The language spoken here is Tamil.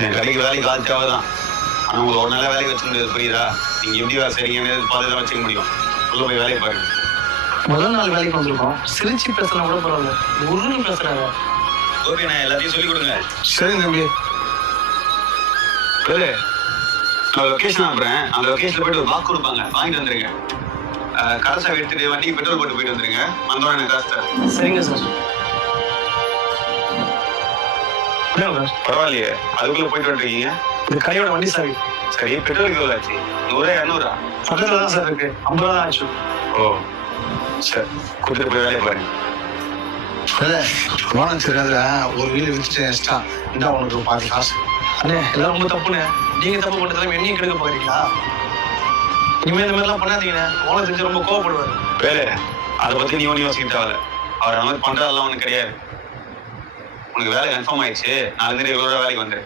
என் கடைக்கு வேலைக்கு ஆள் தேவைதான். ஆனால் உங்களுக்கு ஒரு நல்ல வேலைக்கு வச்சுக்க முடியாது, புரியுதா? நீங்கள் எப்படி வேலை செய்றீங்கன்னு பார்த்து தான் வச்சுக்க முடியும். உள்ள போய் வேலையை பாருங்க. முதல் நாள் வேலைக்கு வந்திருக்கோம், சிரிச்சு பேசினா கூட பரவாயில்ல, உருன்னு பேசுறாங்க. ஓகே, நான் எல்லாத்தையும் சொல்லிக் கொடுங்க. சரி தம்பி. நான் லொக்கேஷன் அனுப்புறேன். அந்த லொக்கேஷன்ல போயிட்டு ஒரு பாக் கொடுப்பாங்க, வாங்கிட்டு வந்துருங்க. கடைசா எடுத்துட்டு வண்டிக்கு பெட்ரோல் போட்டு போயிட்டு வந்துருங்க. வந்தோம் எனக்கு காசு தரேன். சரிங்க சார். பரவாயில்லையே, அதுக்குள்ள போயிட்டு வந்துருக்கீங்க. இந்த கடையோட வண்டி சாவி. சரி, பெட்ரோலுக்கு எவ்வளோ ஆச்சு? 100 200? பக்கத்துல தான் சார் இருக்கு, 50 ரூபா தான் ஆச்சு. ஓ சரி, கொடுத்துட்டு போய் வேலையை பாருங்க. போனஸ் தெரியாதுல, ஒரு வீடு வித்துட்டு எக்ஸ்ட்ரா இந்த உனக்கு பாதி காசு. அண்ணே எல்லாம் ரொம்ப தப்புண்ணே. நீங்க தப்பு பண்ணதால என்னையும் கெடுக்க போறீங்களா? இனிமே இந்த மாதிரிலாம் பண்ணாதீங்கண்ணே. ஓனர் தெரிஞ்சு ரொம்ப கோவப்படுவாரு. வேலை அதை பத்தி நீ ஒன்றும் யோசிக்க தேவையில்ல. அவர் அந்த மாதிரி பண்றதெல்லாம் ஒன்றும் கிடையாது. உனக்கு வேலை கன்ஃபார்ம் ஆயிடுச்சு. நாளைக்கு ரெகுலராக வேலைக்கு வந்துரு.